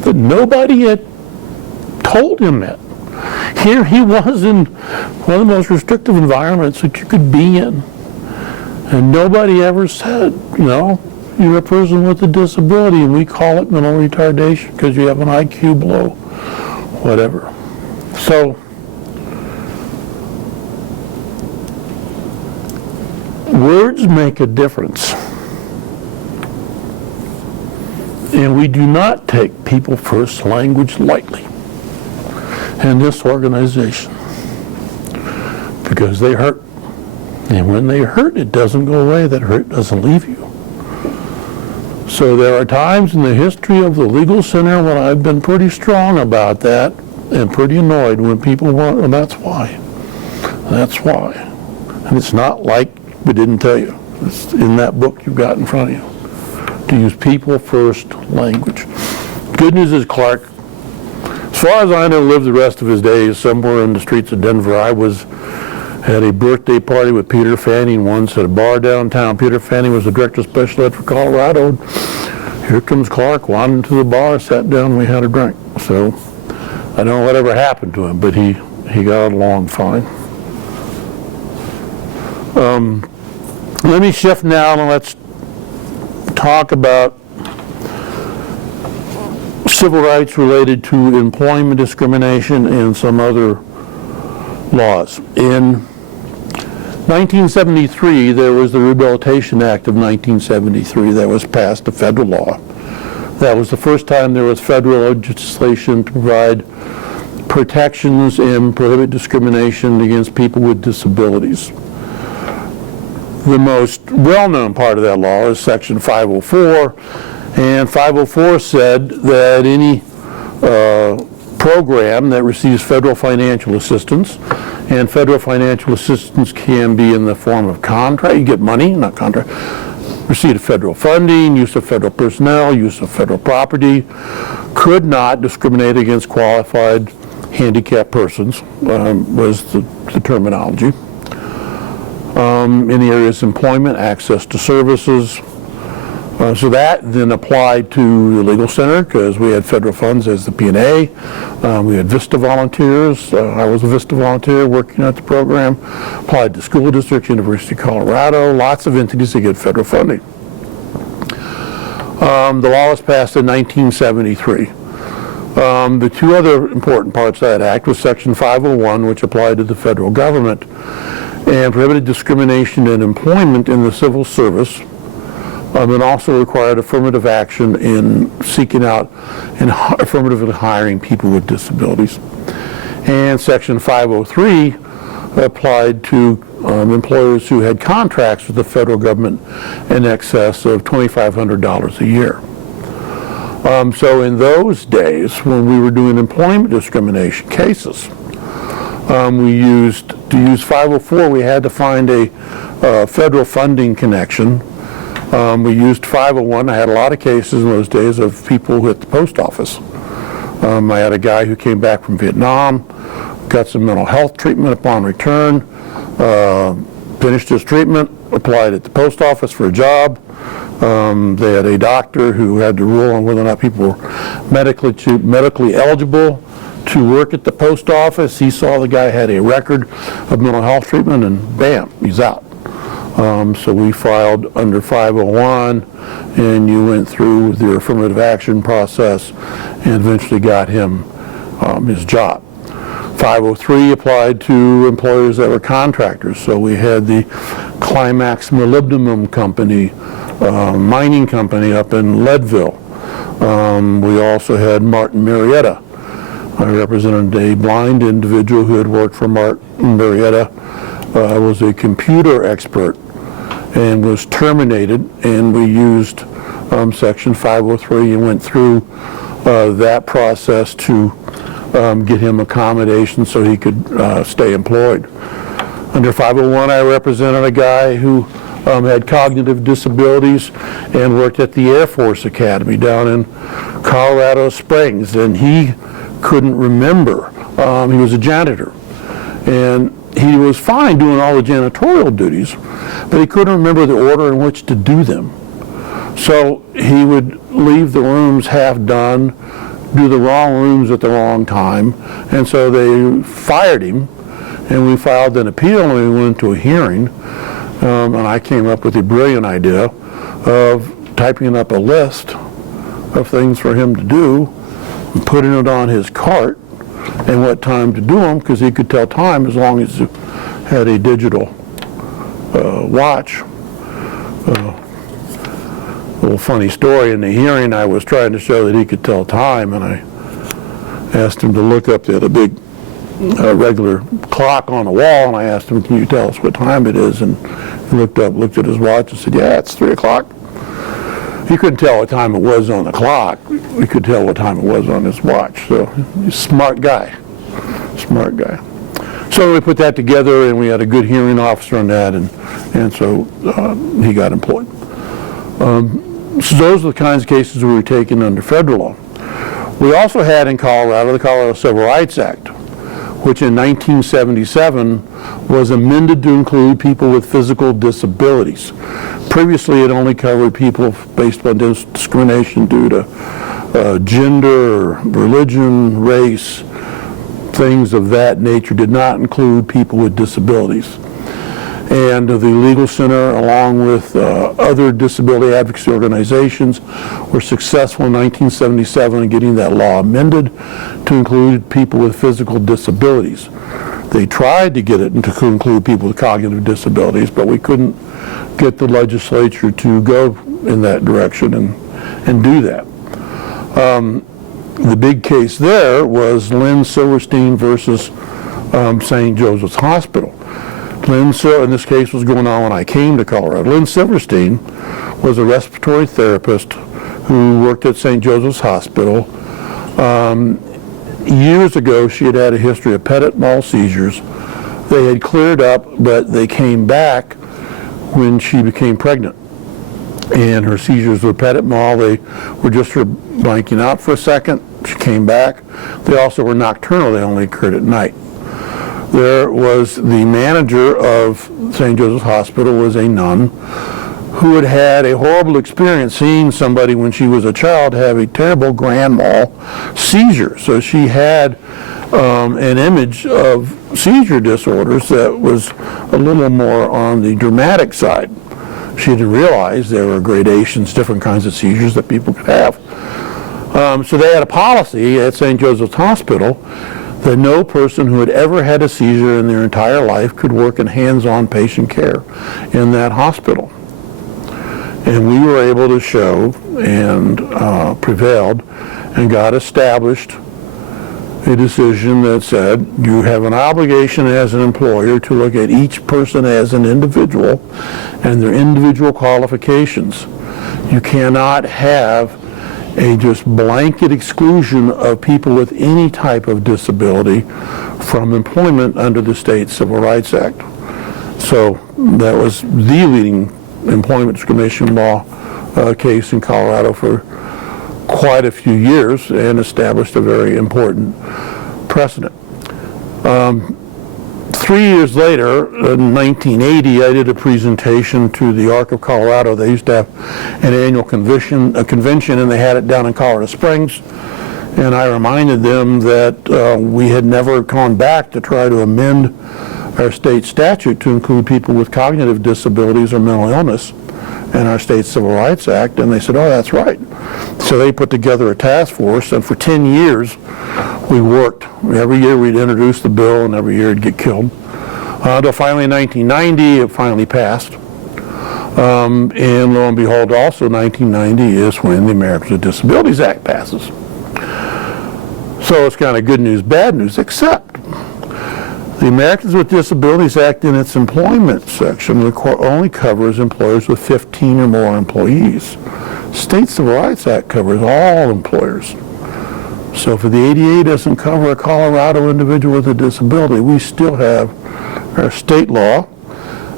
that nobody had told him that. Here he was in one of the most restrictive environments that you could be in, and nobody ever said, you know, you're a person with a disability, and we call it mental retardation because you have an IQ below whatever. So, words make a difference. And we do not take people first language lightly in this organization because they hurt. And when they hurt, it doesn't go away. That hurt doesn't leave you. So there are times in the history of the legal center when I've been pretty strong about that and pretty annoyed when people want, and that's why. That's why. And it's not like we didn't tell you. It's in that book you've got in front of you. To use people first language. Good news is Clark, as far as I know, lived the rest of his days somewhere in the streets of Denver. I had a birthday party with Peter Fanning once at a bar downtown. Peter Fanning was the director of special ed for Colorado. Here comes Clark, wandered to the bar, sat down, and we had a drink. So I don't know whatever happened to him, but he got along fine. Let me shift now and let's talk about civil rights related to employment discrimination and some other laws. In 1973, there was the Rehabilitation Act of 1973 that was passed, a federal law. That was the first time there was federal legislation to provide protections and prohibit discrimination against people with disabilities. The most well-known part of that law is Section 504, and 504 said that any program that receives federal financial assistance, and federal financial assistance can be in the form of contract, you get money, not contract, receipt of federal funding, use of federal personnel, use of federal property, could not discriminate against qualified handicapped persons, was the terminology. In the areas of employment, access to services. So that then applied to the legal center because we had federal funds as the P&A. We had VISTA volunteers. I was a VISTA volunteer working at the program. Applied to school districts, University of Colorado, lots of entities that get federal funding. The law was passed in 1973. The two other important parts of that act was Section 501, which applied to the federal government and prohibited discrimination in employment in the civil service, and also required affirmative action in seeking out and affirmatively hiring people with disabilities. And Section 503 applied to employers who had contracts with the federal government in excess of $2,500 a year. So in those days, when we were doing employment discrimination cases, to use 504, we had to find a federal funding connection. We used 501. I had a lot of cases in those days of people at the post office. I had a guy who came back from Vietnam, got some mental health treatment upon return, finished his treatment, applied at the post office for a job. They had a doctor who had to rule on whether or not people were medically eligible to work at the post office. He saw the guy had a record of mental health treatment, and bam, he's out. So we filed under 501, and you went through the affirmative action process and eventually got him his job. 503 applied to employers that were contractors. So we had the Climax Molybdenum Company, mining company up in Leadville. We also had Martin Marietta. I represented a blind individual who had worked for Martin Marietta, was a computer expert, and was terminated, and we used Section 503 and went through that process to get him accommodation so he could stay employed. Under 501, I represented a guy who had cognitive disabilities and worked at the Air Force Academy down in Colorado Springs, and he couldn't remember. He was a janitor, and he was fine doing all the janitorial duties, but he couldn't remember the order in which to do them. So he would leave the rooms half done, do the wrong rooms at the wrong time, and so they fired him, and we filed an appeal, and we went to a hearing, and I came up with a brilliant idea of typing up a list of things for him to do, and putting it on his cart, and what time to do them, because he could tell time as long as he had a digital watch. A little funny story, in the hearing I was trying to show that he could tell time, and I asked him to look up. They had a big regular clock on the wall, and I asked him, can you tell us what time it is? And he looked up, looked at his watch, and said, yeah, it's 3 o'clock. He couldn't tell what time it was on the clock. He could tell what time it was on his watch. So he's a smart guy. Smart guy. So we put that together, and we had a good hearing officer on that, and so he got employed. So those are the kinds of cases we were taking under federal law. We also had in Colorado the Colorado Civil Rights Act, which in 1977 was amended to include people with physical disabilities. Previously, it only covered people based on discrimination due to gender, religion, race, things of that nature. Did not include people with disabilities. And the Legal Center, along with other disability advocacy organizations, were successful in 1977 in getting that law amended to include people with physical disabilities. They tried to get it to include people with cognitive disabilities, but we couldn't get the legislature to go in that direction and do that. The big case there was Lynn Silverstein versus St. Joseph's Hospital. And this case was going on when I came to Colorado. Lynn Silverstein was a respiratory therapist who worked at St. Joseph's Hospital. Years ago, she had had a history of petit mal seizures. They had cleared up, but they came back when she became pregnant. And her seizures were petit mal. They were just her blanking out for a second. She came back. They also were nocturnal. They only occurred at night. There was the manager of St. Joseph's Hospital was a nun who had had a horrible experience seeing somebody when she was a child have a terrible grand mal seizure. So she had an image of seizure disorders that was a little more on the dramatic side. She didn't realize there were gradations, different kinds of seizures that people could have. So they had a policy at St. Joseph's Hospital that no person who had ever had a seizure in their entire life could work in hands-on patient care in that hospital. And we were able to show and prevailed and got established a decision that said you have an obligation as an employer to look at each person as an individual and their individual qualifications. You cannot have a just blanket exclusion of people with any type of disability from employment under the State Civil Rights Act. So that was the leading employment discrimination law case in Colorado for quite a few years and established a very important precedent. 3 years later, in 1980, I did a presentation to the Arc of Colorado. They used to have an annual convention, and they had it down in Colorado Springs. And I reminded them that we had never gone back to try to amend our state statute to include people with cognitive disabilities or mental illness in our state Civil Rights Act. And they said, oh, that's right. So they put together a task force, and for 10 years, we worked. Every year we'd introduce the bill, and every year it'd get killed. Until finally in 1990, it finally passed. And lo and behold, also 1990 is when the Americans with Disabilities Act passes. So it's kind of good news, bad news, except the Americans with Disabilities Act in its employment section only covers employers with 15 or more employees. State Civil Rights Act covers all employers. So if the ADA doesn't cover a Colorado individual with a disability, we still have our state law,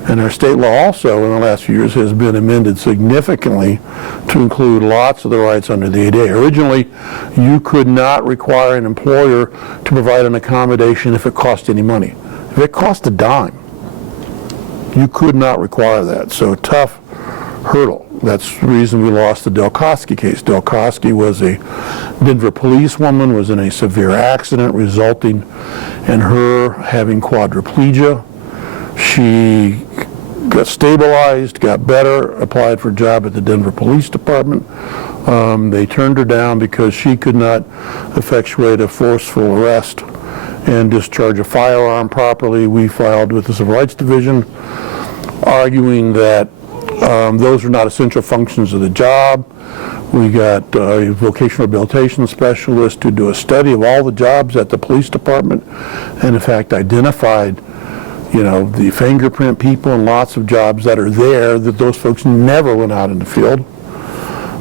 and our state law also in the last few years has been amended significantly to include lots of the rights under the ADA. Originally, you could not require an employer to provide an accommodation if it cost any money. If it cost a dime, you could not require that. So tough hurdle. That's the reason we lost the Delkosky case. Delkosky was a Denver policewoman, was in a severe accident resulting in her having quadriplegia. She got stabilized, got better, applied for a job at the Denver Police Department. They turned her down because she could not effectuate a forceful arrest and discharge a firearm properly. We filed with the Civil Rights Division, arguing that those are not essential functions of the job. We got a vocational rehabilitation specialist to do a study of all the jobs at the police department, and in fact identified, the fingerprint people and lots of jobs that are there that those folks never went out in the field.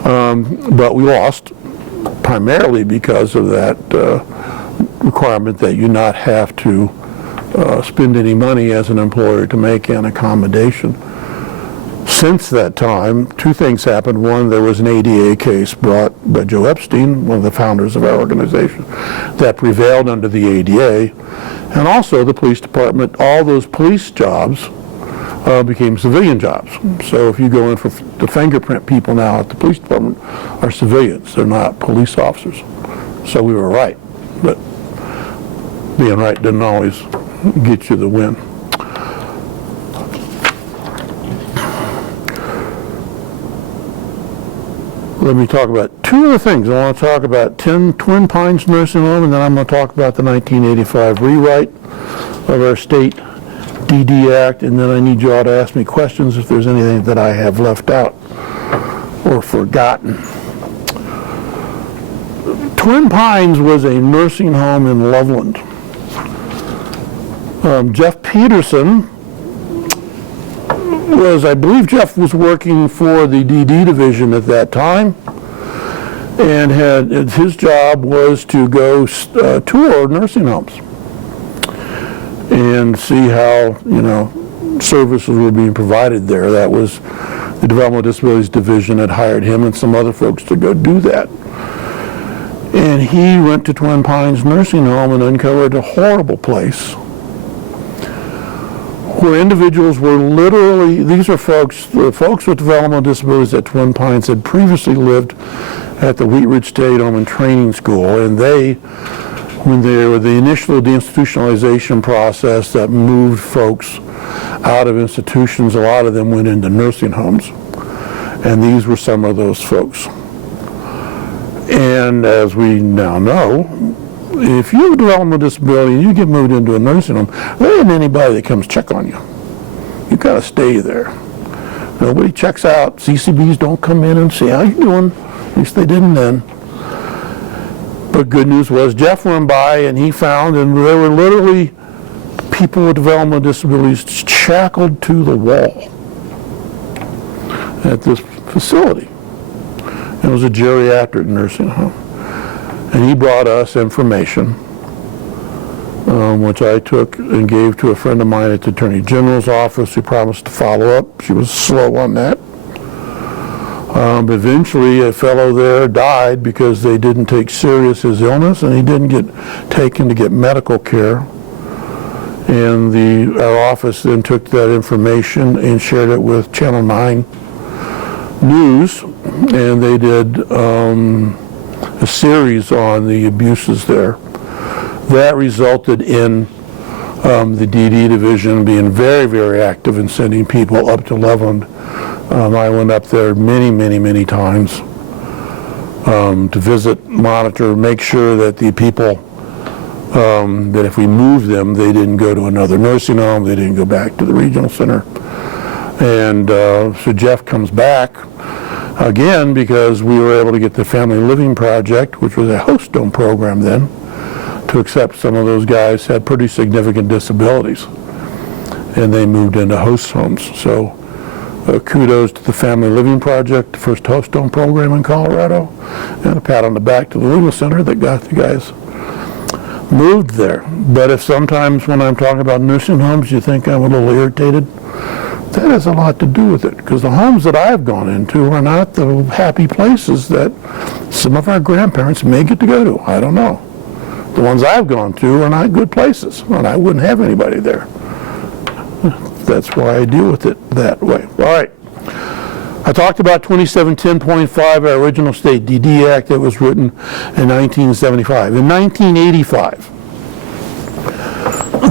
But we lost primarily because of that requirement that you not have to spend any money as an employer to make an accommodation. Since that time, two things happened. One, there was an ADA case brought by Joe Epstein, one of the founders of our organization, that prevailed under the ADA. And also the police department, all those police jobs became civilian jobs. So if you go in for the fingerprint people now at the police department are civilians, they're not police officers. So we were right, but being right didn't always get you the win. Let me talk about two other things. I want to talk about Twin Pines Nursing Home, and then I'm going to talk about the 1985 rewrite of our state DD Act, and then I need you all to ask me questions if there's anything that I have left out or forgotten. Twin Pines was a nursing home in Loveland. Jeff Peterson I believe Jeff was working for the DD division at that time, and his job was to go tour nursing homes and see how, services were being provided there. That was the Developmental Disabilities Division had hired him and some other folks to go do that. And he went to Twin Pines Nursing Home and uncovered a horrible place where individuals were literally, these are the folks with developmental disabilities at Twin Pines had previously lived at the Wheat Ridge State Home and Training School, and when they were the initial deinstitutionalization process that moved folks out of institutions, a lot of them went into nursing homes, and these were some of those folks. And as we now know, if you have a developmental disability and you get moved into a nursing home, there isn't anybody that comes check on you. You got to stay there. Nobody checks out. CCBs don't come in and say, how you doing? At least they didn't then. But good news was Jeff went by and he found, and there were literally people with developmental disabilities shackled to the wall at this facility. It was a geriatric nursing home. And he brought us information, which I took and gave to a friend of mine at the Attorney General's office who promised to follow up. She was slow on that. Eventually, a fellow there died because they didn't take serious his illness, and he didn't get taken to get medical care. And our office then took that information and shared it with Channel 9 News, and they did a series on the abuses there. That resulted in the DD division being very, very active in sending people up to Loveland. I went up there many times to visit, monitor, make sure that the people, that if we moved them, they didn't go to another nursing home, they didn't go back to the regional center. And so Jeff comes back again because we were able to get the Family Living Project, which was a host home program then, to accept some of those guys who had pretty significant disabilities, and they moved into host homes. So kudos to the Family Living Project, the first host home program in Colorado, and a pat on the back to the legal center that got the guys moved there. But if sometimes when I'm talking about nursing homes you think I'm a little irritated, that has a lot to do with it, because the homes that I've gone into are not the happy places that some of our grandparents may get to go to. I don't know. The ones I've gone to are not good places, and I wouldn't have anybody there. That's why I deal with it that way. All right. I talked about 2710.5, our original state DD Act that was written in 1975. In 1985,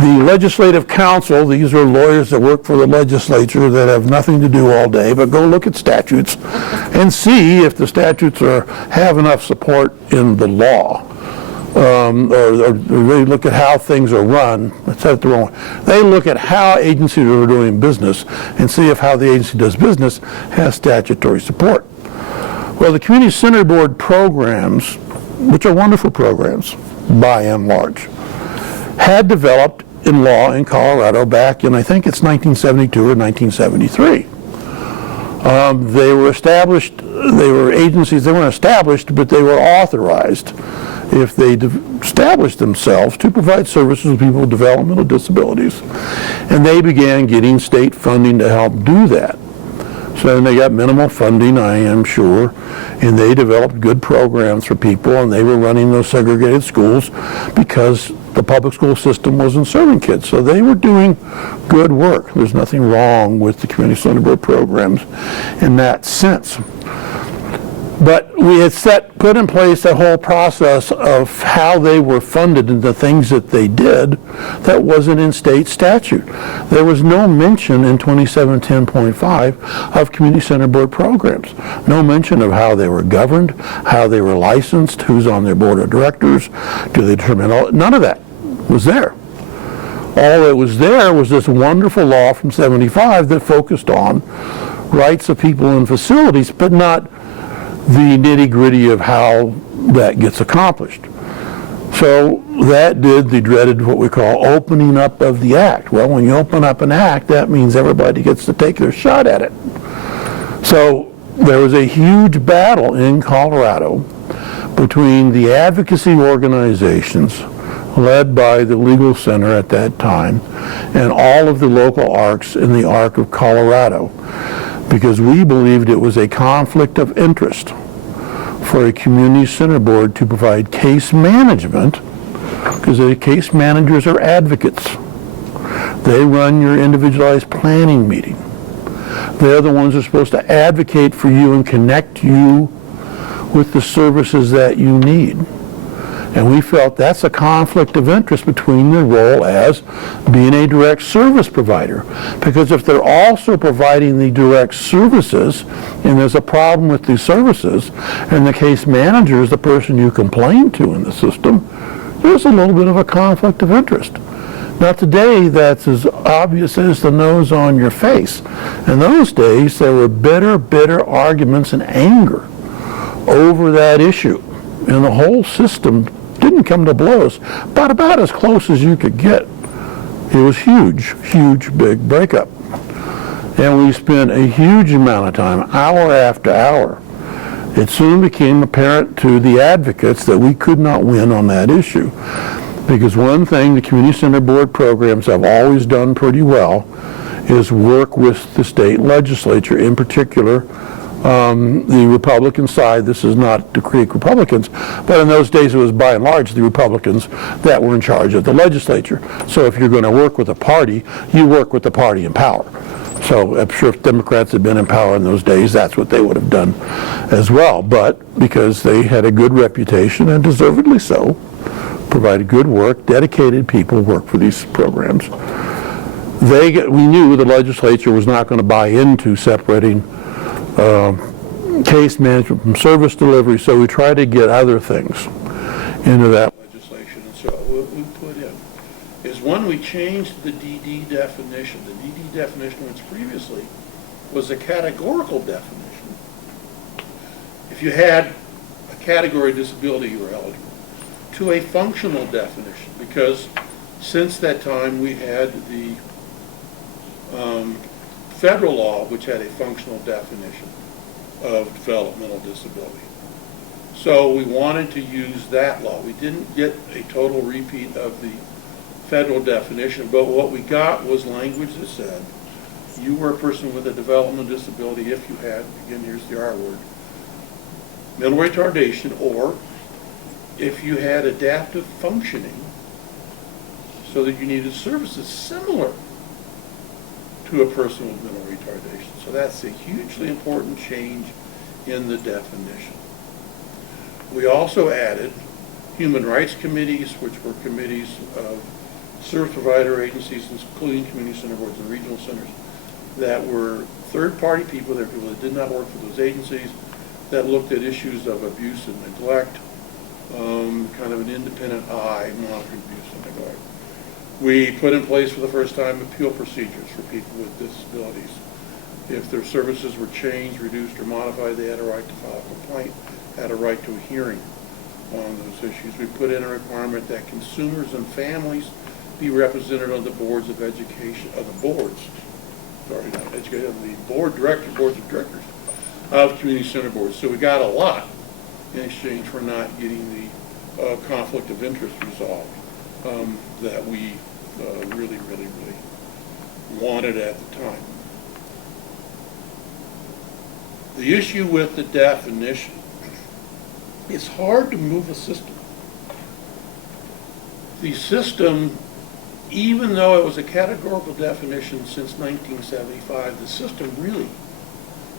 The legislative counsel, these are lawyers that work for the legislature that have nothing to do all day, but go look at statutes and see if the statutes have enough support in the law. Or they look at how things are run. That's the wrong. They look at how agencies are doing business and see if how the agency does business has statutory support. Well, the community center board programs, which are wonderful programs by and large, had developed in law in Colorado back in, I think it's 1972 or 1973. They were established, they were agencies, they weren't established, but they were authorized if they established themselves to provide services to people with developmental disabilities. And they began getting state funding to help do that. So then they got minimal funding, I am sure, and they developed good programs for people, and they were running those segregated schools because the public school system wasn't serving kids. So they were doing good work. There's nothing wrong with the community center board programs in that sense. But we had put in place that whole process of how they were funded and the things that they did that wasn't in state statute. There was no mention in 2710.5 of community center board programs. No mention of how they were governed, how they were licensed, who's on their board of directors, do they determine all, none of that was there. All that was there was this wonderful law from 75 that focused on rights of people in facilities, but not the nitty-gritty of how that gets accomplished. So that did the dreaded, what we call, opening up of the act. Well, when you open up an act, that means everybody gets to take their shot at it. So there was a huge battle in Colorado between the advocacy organizations led by the legal center at that time and all of the local ARCs in the Arc of Colorado, because we believed it was a conflict of interest for a community center board to provide case management, because the case managers are advocates. They run your individualized planning meeting. They're the ones who are supposed to advocate for you and connect you with the services that you need. And we felt that's a conflict of interest between their role as being a direct service provider. Because if they're also providing the direct services, and there's a problem with these services, and the case manager is the person you complain to in the system, there's a little bit of a conflict of interest. Now today, that's as obvious as the nose on your face. In those days, there were bitter arguments and anger over that issue. And the whole system didn't come to blows, but about as close as you could get. It was huge, big breakup. And we spent a huge amount of time, hour after hour. It soon became apparent to the advocates that we could not win on that issue. Because one thing the community center board programs have always done pretty well is work with the state legislature, in particular the Republican side. This is not to critique Republicans, but in those days it was by and large the Republicans that were in charge of the legislature. So if you're going to work with a party, you work with the party in power. So I'm sure if Democrats had been in power in those days, that's what they would have done as well. But because they had a good reputation, and deservedly so, provided good work, dedicated people work for these programs, we knew the legislature was not going to buy into separating case management from service delivery, so we tried to get other things into that legislation. And so what we put in is, one, we changed the DD definition. The DD definition, which previously was a categorical definition. If you had a category of disability, you were eligible, to a functional definition, because since that time we had the federal law, which had a functional definition of developmental disability. So we wanted to use that law. We didn't get a total repeat of the federal definition, but what we got was language that said you were a person with a developmental disability if you had, again, here's the R word, mental retardation, or if you had adaptive functioning so that you needed services similar to a person with mental retardation. So that's a hugely important change in the definition. We also added human rights committees, which were committees of service provider agencies, including community center boards and regional centers, that were third-party people, that were people that did not work for those agencies, that looked at issues of abuse and neglect, kind of an independent eye monitoring abuse and neglect. We put in place for the first time appeal procedures for people with disabilities. If their services were changed, reduced, or modified, they had a right to file a complaint, had a right to a hearing on those issues. We put in a requirement that consumers and families be represented on the boards of education, the boards of directors of community center boards. So we got a lot in exchange for not getting the conflict of interest resolved that we really wanted at the time. The issue with the definition, it's hard to move a system. The system, even though it was a categorical definition since 1975, the system really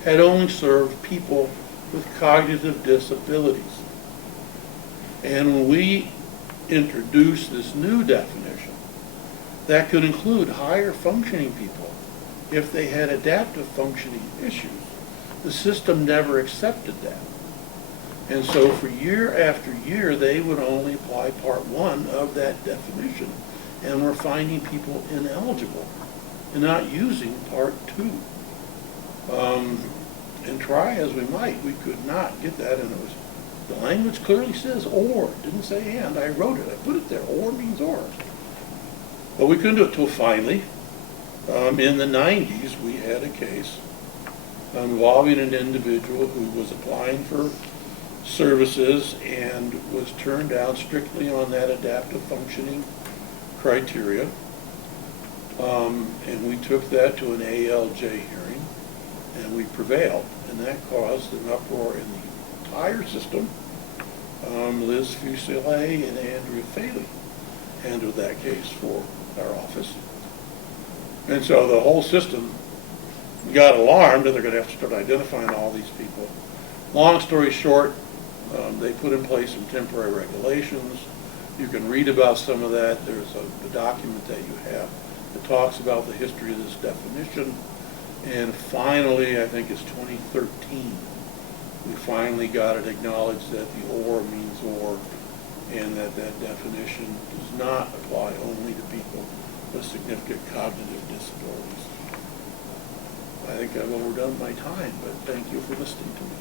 had only served people with cognitive disabilities. And when we introduced this new definition, that could include higher functioning people if they had adaptive functioning issues, the system never accepted that. And so for year after year, they would only apply part one of that definition, and we're finding people ineligible and not using part two. And try as we might, we could not get that, and it was, the language clearly says or, it didn't say and. I wrote it, I put it there, or means or. But we couldn't do it till finally, in the 90s, we had a case involving an individual who was applying for services and was turned down strictly on that adaptive functioning criteria. And we took that to an ALJ hearing, and we prevailed, and that caused an uproar in the entire system. Liz Fuselier and Andrea Faley handled that case for our office. And so the whole system got alarmed that they're going to have to start identifying all these people. Long story short, they put in place some temporary regulations. You can read about some of that. There's a document that you have that talks about the history of this definition. And finally, I think it's 2013, we finally got it acknowledged that the or means or, and that that definition does not apply only to people with significant cognitive disabilities. I think I've overdone my time, but thank you for listening to me.